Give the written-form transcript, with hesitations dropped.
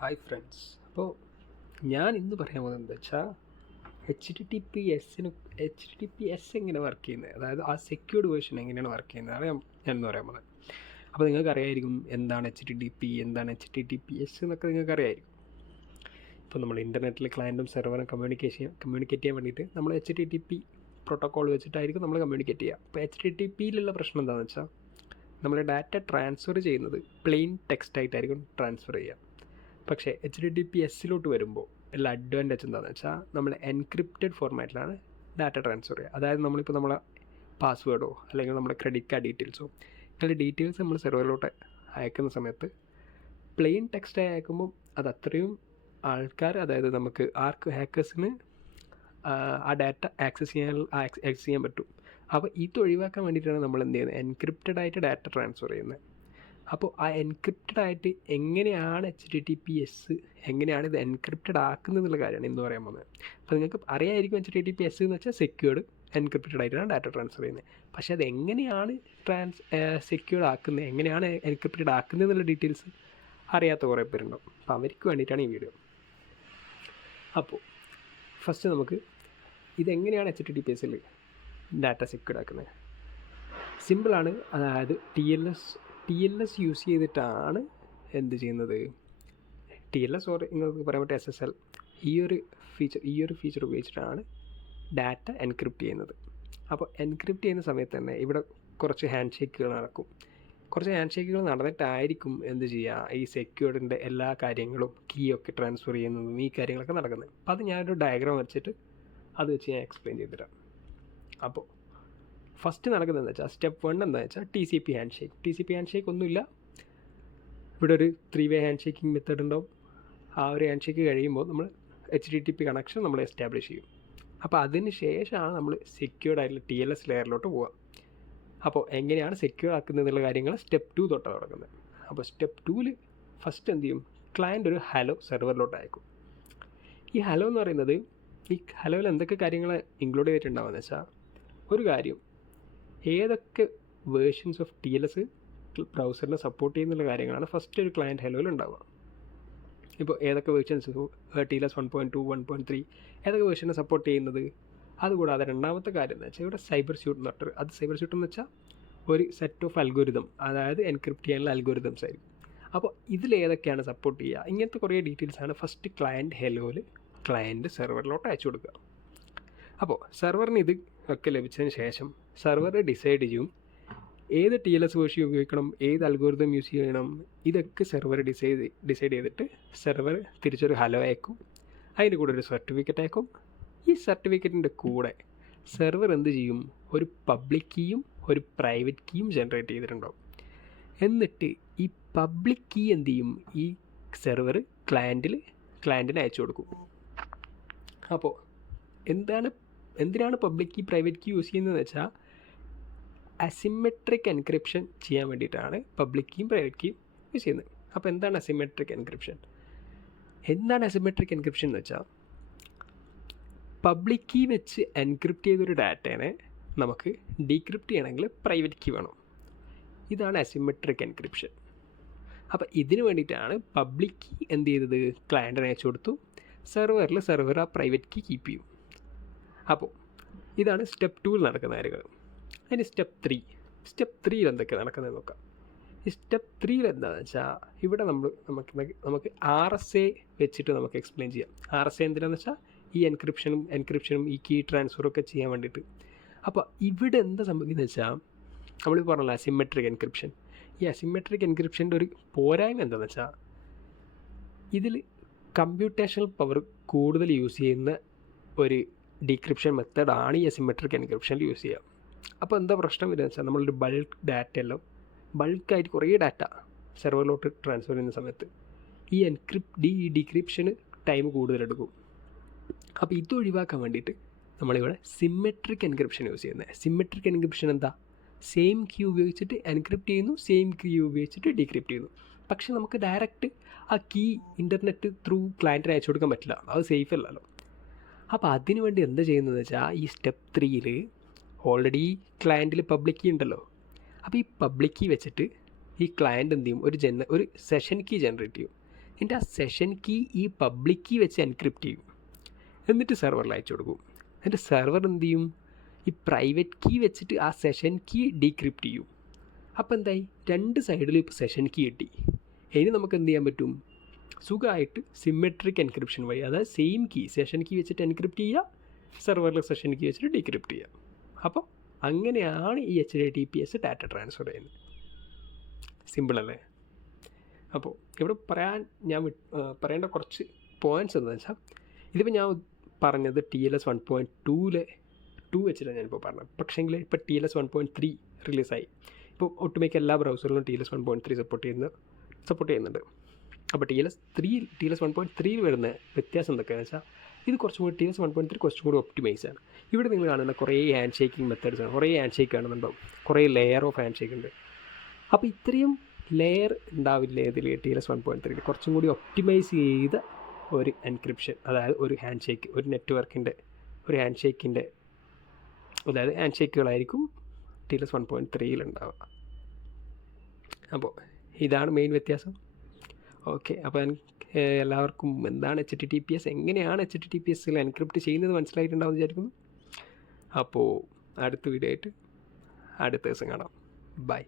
Hi friends. അപ്പോൾ ഞാൻ ഇന്ന് പറയാൻ പോകുന്നത് എന്താ വെച്ചാൽ എച്ച് ടി പി എസ് എങ്ങനെ വർക്ക് ചെയ്യുന്നത്, അതായത് ആ സെക്യൂർഡ് വേർഷൻ എങ്ങനെയാണ് വർക്ക് ചെയ്യുന്നതാണ് ഞാൻ ഇന്ന് പറയാൻ പോകുന്നത്. അപ്പോൾ നിങ്ങൾക്ക് അറിയായിരിക്കും എന്താണ് HTTP, എന്താണ് HTTPS എന്നൊക്കെ നിങ്ങൾക്ക് അറിയായിരിക്കും. ഇപ്പോൾ നമ്മൾ ഇൻ്റർനെറ്റിൽ ക്ലയൻറ്റും സെർവറും കമ്മ്യൂണിക്കേറ്റ് ചെയ്യാൻ വേണ്ടിയിട്ട് നമ്മൾ HTTP പ്രോട്ടോക്കോൾ വെച്ചിട്ടായിരിക്കും നമ്മൾ കമ്മ്യൂണിക്കേറ്റ് ചെയ്യുക. അപ്പോൾ HTTPയിലുള്ള പ്രശ്നം എന്താണെന്ന് വെച്ചാൽ നമ്മൾ ഡാറ്റ ട്രാൻസ്ഫർ ചെയ്യുന്നത് പ്ലെയിൻ ടെക്സ്റ്റ് ആയിട്ടായിരിക്കും ട്രാൻസ്ഫർ ചെയ്യുക. പക്ഷേ HTTPSലോട്ട് വരുമ്പോൾ എല്ലാ അഡ്വാൻറ്റേജ് എന്താണെന്ന് വെച്ചാൽ നമ്മൾ എൻക്രിപ്റ്റഡ് ഫോർമാറ്റിലാണ് ഡാറ്റ ട്രാൻസ്ഫർ ചെയ്യുക. അതായത് നമ്മളിപ്പോൾ നമ്മളെ പാസ്വേഡോ അല്ലെങ്കിൽ നമ്മുടെ ക്രെഡിറ്റ് കാർഡ് ഡീറ്റെയിൽസോ ഇങ്ങനെ ഡീറ്റെയിൽസ് നമ്മൾ സെർവറിലോട്ട് അയക്കുന്ന സമയത്ത് പ്ലെയിൻ ടെക്സ്റ്റായി അയക്കുമ്പോൾ അത് അത്രയും ആൾക്കാർ, അതായത് നമുക്ക് ഹാക്കേഴ്സിന് ആ ഡാറ്റ ആക്സസ് ചെയ്യാൻ പറ്റും. അപ്പോൾ ഇത് ഒഴിവാക്കാൻ വേണ്ടിയിട്ടാണ് നമ്മൾ എന്ത് ചെയ്യുന്നത്, എൻക്രിപ്റ്റഡ് ആയിട്ട് ഡാറ്റ ട്രാൻസ്ഫർ ചെയ്യുന്നത്. അപ്പോൾ ആ എൻക്രിപ്റ്റഡ് ആയിട്ട് എങ്ങനെയാണ് HTTPS, എങ്ങനെയാണ് ഇത് എൻക്രിപ്റ്റഡ് ആക്കുന്നത് എന്നുള്ള കാര്യമാണ് ഇന്ന് പറയാൻ പോകുന്നത്. അപ്പോൾ നിങ്ങൾക്ക് അറിയാമായിരിക്കും HTTPS എന്ന് വെച്ചാൽ സെക്യൂർഡ് എൻക്രിപ്റ്റഡ് ആയിട്ടാണ് ഡാറ്റ ട്രാൻസ്ഫർ ചെയ്യുന്നത്. പക്ഷേ അത് എങ്ങനെയാണ് സെക്യൂർഡ് ആക്കുന്നത്, എങ്ങനെയാണ് എൻക്രിപ്റ്റഡ് ആക്കുന്നത് എന്നുള്ള ഡീറ്റെയിൽസ് അറിയാത്ത കുറേ പേരുണ്ടാവും. അപ്പോൾ അവർക്ക് വേണ്ടിയിട്ടാണ് ഈ വീഡിയോ. അപ്പോൾ ഫസ്റ്റ് നമുക്ക് ഇതെങ്ങനെയാണ് HTTPSൽ ഡാറ്റ സെക്യൂർഡ് ആക്കുന്നത്. സിമ്പിളാണ്. അതായത് TLS യൂസ് ചെയ്തിട്ടാണ് എന്ത് ചെയ്യുന്നത്, TLS നിങ്ങൾക്ക് പറയാൻ പറ്റും SSL, ഈ ഒരു ഫീച്ചർ ഉപയോഗിച്ചിട്ടാണ് ഡാറ്റ എൻക്രിപ്റ്റ് ചെയ്യുന്നത്. അപ്പോൾ എൻക്രിപ്റ്റ് ചെയ്യുന്ന സമയത്ത് തന്നെ ഇവിടെ കുറച്ച് ഹാൻഡ് ഷേക്കുകൾ നടക്കും. കുറച്ച് ഹാൻഡ് ഷേക്കുകൾ നടന്നിട്ടായിരിക്കും എന്ത് ചെയ്യുക, ഈ സെക്യൂർഡിൻ്റെ എല്ലാ കാര്യങ്ങളും കീ ഒക്കെ ട്രാൻസ്ഫർ ചെയ്യുന്നതും ഈ കാര്യങ്ങളൊക്കെ നടക്കുന്നത്. അപ്പോൾ അത് ഞാനൊരു ഡയഗ്രാം വെച്ചിട്ട് അത് വെച്ച് ഞാൻ എക്സ്പ്ലെയിൻ ചെയ്തുതരാം. അപ്പോൾ ഫസ്റ്റ് നടക്കുന്നത് എന്താ വെച്ചാൽ സ്റ്റെപ്പ് 1 എന്താ വെച്ചാൽ TCP ഹാൻഡ് ഷേക്ക് ഒന്നുമില്ല. ഇവിടെ ഒരു 3-way ഹാൻഡ് ഷേക്കിംഗ് മെത്തേഡ് ഉണ്ടാവും. ആ ഒരു ഹാൻഡ് ഷേക്ക് കഴിയുമ്പോൾ നമ്മൾ HTTP കണക്ഷൻ നമ്മൾ എസ്റ്റാബ്ലിഷ് ചെയ്യും. അപ്പോൾ അതിന് ശേഷമാണ് നമ്മൾ സെക്യൂർഡ് ആയിട്ടുള്ള TLS ലെയറിലോട്ട് പോവുക. അപ്പോൾ എങ്ങനെയാണ് സെക്യൂർ ആക്കുന്നത് എന്നുള്ള കാര്യങ്ങൾ സ്റ്റെപ്പ് 2 തൊട്ടാണ് നടക്കുന്നത്. അപ്പോൾ സ്റ്റെപ്പ് 2ൽ ഫസ്റ്റ് എന്ത് ചെയ്യും, ക്ലയൻറ്റ് ഒരു ഹലോ സെർവറിലോട്ട് അയക്കും. ഈ ഹലോ എന്ന് പറയുന്നത്, ഈ ഹലോയിൽ എന്തൊക്കെ കാര്യങ്ങൾ ഇൻക്ലൂഡ് ചെയ്തിട്ടുണ്ടാവുമെന്ന് വെച്ചാൽ, ഒരു കാര്യം ഏതൊക്കെ വേർഷൻസ് ഓഫ് TLS ബ്രൗസറിനെ സപ്പോർട്ട് ചെയ്യുന്നുള്ള കാര്യങ്ങളാണ് ഫസ്റ്റ് ഒരു ക്ലയൻറ്റ് ഹലോയിൽ ഉണ്ടാവുക. ഇപ്പോൾ ഏതൊക്കെ വേർഷൻസ്, TLS 1.2, 1.3 ഏതൊക്കെ വേർഷനെ സപ്പോർട്ട് ചെയ്യുന്നത്. അതുകൂടാതെ രണ്ടാമത്തെ കാര്യം എന്ന് വെച്ചാൽ ഇവിടെ സൈബർ സ്യൂട്ട് എന്ന് പറഞ്ഞിട്ട്, അത് സൈബർ സ്യൂട്ട് എന്ന് വെച്ചാൽ ഒരു സെറ്റ് ഓഫ് അൽഗോരിതം, അതായത് എൻക്രിപ്റ്റ് ചെയ്യാനുള്ള അൽഗോരിതംസ് ആയിരിക്കും. അപ്പോൾ ഇതിലേതൊക്കെയാണ് സപ്പോർട്ട് ചെയ്യുക, ഇങ്ങനത്തെ കുറേ ഡീറ്റെയിൽസാണ് ഫസ്റ്റ് ക്ലയൻറ്റ് ഹലോയിൽ ക്ലയൻറ്റ് സെർവറിലോട്ട് അയച്ചു കൊടുക്കുക. അപ്പോൾ സെർവറിന് ഇത് ഒക്കെ ലഭിച്ചതിന് ശേഷം സെർവർ ഡിസൈഡ് ചെയ്യും ഏത് TLS വേർഷൻ ഉപയോഗിക്കണം, ഏത് അൽഗോരിതം യൂസ് ചെയ്യണം. ഇതൊക്കെ സെർവർ ഡിസൈഡ് ചെയ്തിട്ട് സെർവർ തിരിച്ചൊരു ഹലോ അയക്കും. അതിൻ്റെ കൂടെ ഒരു സർട്ടിഫിക്കറ്റ് അയക്കും. ഈ സർട്ടിഫിക്കറ്റിൻ്റെ കൂടെ സെർവർ എന്ത് ചെയ്യും, ഒരു പബ്ലിക് കീയും ഒരു പ്രൈവറ്റ് കീയും ജനറേറ്റ് ചെയ്തിട്ടുണ്ടാവും. എന്നിട്ട് ഈ പബ്ലിക് കീ എന്ത് ചെയ്യും, ഈ സെർവർ ക്ലയൻറ്റിന് അയച്ചു കൊടുക്കും. അപ്പോൾ എന്തിനാണ് public key private key use ചെയ്യുന്നതെന്ന് വെച്ചാൽ, അസിമെട്രിക് എൻക്രിപ്ഷൻ ചെയ്യാൻ വേണ്ടിയിട്ടാണ് പബ്ലിക് കീയും പ്രൈവറ്റ് കീയും യൂസ് ചെയ്യുന്നത്. അപ്പോൾ എന്താണ് അസിമെട്രിക് എൻക്രിപ്ഷൻ എന്ന് വെച്ചാൽ, പബ്ലിക് കീ വെച്ച് എൻക്രിപ്റ്റ് ചെയ്തൊരു ഡാറ്റേനെ നമുക്ക് ഡീക്രിപ്റ്റ് ചെയ്യണമെങ്കിൽ പ്രൈവറ്റ് കീ വേണം. ഇതാണ് അസിമെട്രിക് എൻക്രിപ്ഷൻ. അപ്പോൾ ഇതിന് വേണ്ടിയിട്ടാണ് പബ്ലിക് കീ എന്ത് ചെയ്തത്, ക്ലയൻറ്റിന് അയച്ചു കൊടുത്തു. സെർവർ ആ പ്രൈവറ്റ് കീ കീപ്പ് ചെയ്യും. അപ്പോൾ ഇതാണ് സ്റ്റെപ്പ് 2ൽ നടക്കുന്ന കാര്യങ്ങൾ. അതിന് സ്റ്റെപ്പ് 3 എന്തൊക്കെ നടക്കുന്നത് നോക്കാം. ഈ സ്റ്റെപ്പ് 3 എന്താണെന്ന് വെച്ചാൽ, ഇവിടെ നമുക്ക് RSA വെച്ചിട്ട് നമുക്ക് എക്സ്പ്ലെയിൻ ചെയ്യാം. RSA എന്തിനാണെന്ന് വെച്ചാൽ ഈ എൻക്രിപ്ഷനും ഈ കീ ട്രാൻസ്ഫറും ഒക്കെ ചെയ്യാൻ വേണ്ടിയിട്ട്. അപ്പോൾ ഇവിടെ എന്താ സംഭവിക്കുന്നത് വെച്ചാൽ, നമ്മൾ പറഞ്ഞല്ലോ അസിമെട്രിക് എൻക്രിപ്ഷൻ. ഈ അസിമെട്രിക് എൻക്രിപ്ഷൻ്റെ ഒരു പോരായ്മ എന്താണെന്ന് വെച്ചാൽ, ഇതിൽ കമ്പ്യൂട്ടേഷണൽ പവർ കൂടുതൽ യൂസ് ചെയ്യുന്ന ഒരു ഡീക്രിപ്ഷൻ മെത്തേഡാണ് ഈ അസിമെട്രിക് എൻക്രിപ്ഷനിൽ യൂസ് ചെയ്യുക. അപ്പോൾ എന്താ പ്രശ്നം വരുന്നത് വെച്ചാൽ, നമ്മളൊരു ബൾക്കായിട്ട് കുറേ ഡാറ്റ സെർവറിലോട്ട് ട്രാൻസ്ഫർ ചെയ്യുന്ന സമയത്ത് ഈ ഡീക്രിപ്ഷന് ടൈം കൂടുതലെടുക്കും. അപ്പോൾ ഇത് ഒഴിവാക്കാൻ വേണ്ടിയിട്ട് നമ്മളിവിടെ സിമെട്രിക് എൻക്രിപ്ഷൻ യൂസ് ചെയ്യുന്നത്. സിമെട്രിക് എൻക്രിപ്ഷൻ എന്താ, സെയിം കീ ഉപയോഗിച്ചിട്ട് എൻക്രിപ്റ്റ് ചെയ്യുന്നു, സെയിം കീ ഉപയോഗിച്ചിട്ട് ഡീക്രിപ്റ്റ് ചെയ്യുന്നു. പക്ഷെ നമുക്ക് ഡയറക്റ്റ് ആ കീ ഇൻ്റർനെറ്റ് ത്രൂ ക്ലയൻറ്റിന് അയച്ചു കൊടുക്കാൻ പറ്റില്ല, അത് സേഫ് അല്ലല്ലോ. അപ്പോൾ അതിനു വേണ്ടി എന്താ ചെയ്യുന്നതെന്ന് വെച്ചാൽ, ഈ സ്റ്റെപ്പ് 3ൽ ഓൾറെഡി ക്ലയൻറ്റിൽ പബ്ലിക് കീ ഉണ്ടല്ലോ. അപ്പോൾ ഈ പബ്ലിക് കീ വെച്ചിട്ട് ഈ ക്ലയൻറ്റ് എന്ത് ചെയ്യും, ഒരു സെഷൻ കീ ജനറേറ്റ് ചെയ്യും. എന്നിട്ട് ആ സെഷൻ കീ ഈ പബ്ലിക് കീ വെച്ച് എൻക്രിപ്റ്റ് ചെയ്യും, എന്നിട്ട് സെർവറിൽ അയച്ചു കൊടുക്കും. എന്നിട്ട് സെർവർ എന്ത് ചെയ്യും, ഈ പ്രൈവറ്റ് കീ വെച്ചിട്ട് ആ സെഷൻ കീ ഡീക്രിപ്റ്റ് ചെയ്യും. അപ്പോൾ എന്തായി, രണ്ട് സൈഡിലും ഇപ്പോൾ സെഷൻ കീ കിട്ടി. ഇനി നമുക്ക് എന്ത് ചെയ്യാൻ പറ്റും, സുഖമായിട്ട് സിമെട്രിക് എൻക്രിപ്ഷൻ വഴി, അതായത് സെയിം കീ സെഷൻ കീ വെച്ചിട്ട് എൻക്രിപ്റ്റ് ചെയ്യുക, സെർവറിൽ സെഷൻ കീ വെച്ചിട്ട് ഡീക്രിപ്റ്റ് ചെയ്യുക. അപ്പോൾ അങ്ങനെയാണ് ഈ HTTPS ഡാറ്റ ട്രാൻസ്ഫർ ചെയ്യുന്നത്. സിമ്പിളല്ലേ? അപ്പോൾ ഇവിടെ പറയേണ്ട കുറച്ച് പോയിൻറ്റ്സ് എന്താണെന്ന് വെച്ചാൽ, ഇതിപ്പോൾ ഞാൻ പറഞ്ഞത് TLS 1.2 വെച്ചിട്ടാണ് ഞാനിപ്പോൾ പറഞ്ഞത്. പക്ഷേങ്കിൽ ഇപ്പോൾ TLS 1.3 റിലീസായി. ഇപ്പോൾ ഒട്ടുമിക്ക എല്ലാ ബ്രൗസറിലും TLS 1.3 സപ്പോർട്ട് ചെയ്യുന്നുണ്ട്. അപ്പോൾ TLS 1.3 വരുന്ന വ്യത്യാസം എന്തൊക്കെയാണെന്ന് വെച്ചാൽ, ഇത് കുറച്ചും കൂടി TLS 1.3 കുറച്ചും കൂടി ഒപ്റ്റിമൈസ് ആണ്. ഇവിടെ നിങ്ങൾ കാണുന്ന കുറേ ഹാൻഡ് ഷേക്കിംഗ് മെത്തേഡ്സ് ആണ്, കുറേ ഹാൻഡ് ഷേക്ക് കാണുന്നുണ്ടാവും, കുറേ ലെയർ ഓഫ് ഹാൻഡ് ഷേക്ക് ഉണ്ട്. അപ്പോൾ ഇത്രയും ലെയർ ഉണ്ടാവില്ല ഇതിൽ TLS 1.3. കുറച്ചും കൂടി ഒപ്റ്റിമൈസ് ചെയ്ത ഒരു എൻക്രിപ്ഷൻ, അതായത് ഒരു ഹാൻഡ് ഷേക്ക്, ഒരു നെറ്റ്വർക്കിൻ്റെ ഒരു ഹാൻഡ് ഷേക്കിൻ്റെ, അതായത് ഹാൻഡ് ഷേക്കുകളായിരിക്കും TLS 1.3 ഉണ്ടാവുക. അപ്പോൾ ഇതാണ് മെയിൻ വ്യത്യാസം. ഓക്കെ, അപ്പോൾ എല്ലാവർക്കും എന്താണ് HTTPS, എങ്ങനെയാണ് HTTPSൽ എൻക്രിപ്റ്റ് ചെയ്യുന്നത് മനസ്സിലായിട്ടുണ്ടാവുമെന്ന് വിചാരിക്കുന്നു. അപ്പോൾ അടുത്ത വീഡിയോ ആയിട്ട് അടുത്ത ദിവസം കാണാം. ബൈ.